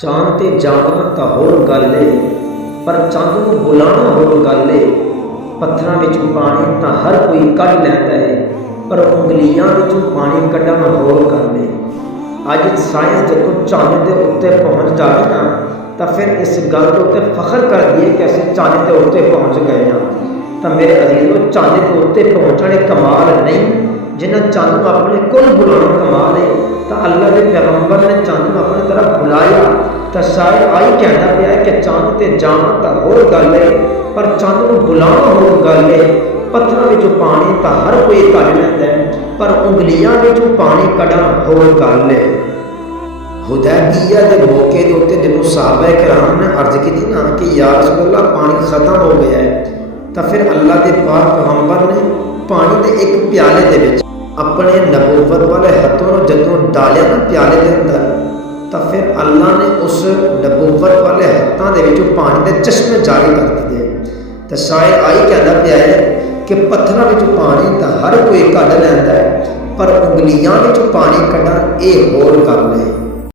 चांद ते जाना तां होर गल है, पर चंद नूं बुलाना होर गल है। पत्थरां विचों पानी तां हर कोई कढ लैंदा है, पर उंगलियां विचों पानी कढना होर गल है। अज साइंस जदों चंद दे उत्ते पहुंच जाए ना, तां फिर इस गल दे उत्ते फखर करदी है कि असीं चंद दे उत्ते पहुंच गए हां। तां मेरे अजीजों, चंद दे उत्ते पहुंचण कमाल नहीं, जिन्हां चंद नूं अपने कोल बुलाना कमाल है। तां अल्लाह दे पैगंबर ने चंद नूं अपनी तरफ बुलाया, तां शायद आई कहता पिया है कि चंद ते जाना तां होर गल है, पर चंद नूं बुलाना होर गल है। पत्थरां विचों पानी तां हर कोई कढ लैंदा है, पर उंगलियां विचों पानी कढना होर गल है। हुदैबिया के मौके के उत्ते जदों सहाबा किराम ने अर्ज की ना कि या रसूल अल्लाह पानी खत्म हो गया है, तो फिर अल्लाह के पाक पैगंबर ने पानी के एक प्याले दे विच अपने नबूवत वाले हथों जदों डालिया ना प्याले के अंदर, तो फिर अल्लाह ने उस नबूवत वाले हथों के विचों पानी के चश्मे जारी कर दिए। तो शायद आई कहता पिया है कि पत्थरों विचों पानी तो हर कोई कढ लैंदा है, पर उंगलियां विचों पानी कढना ये होर गल है।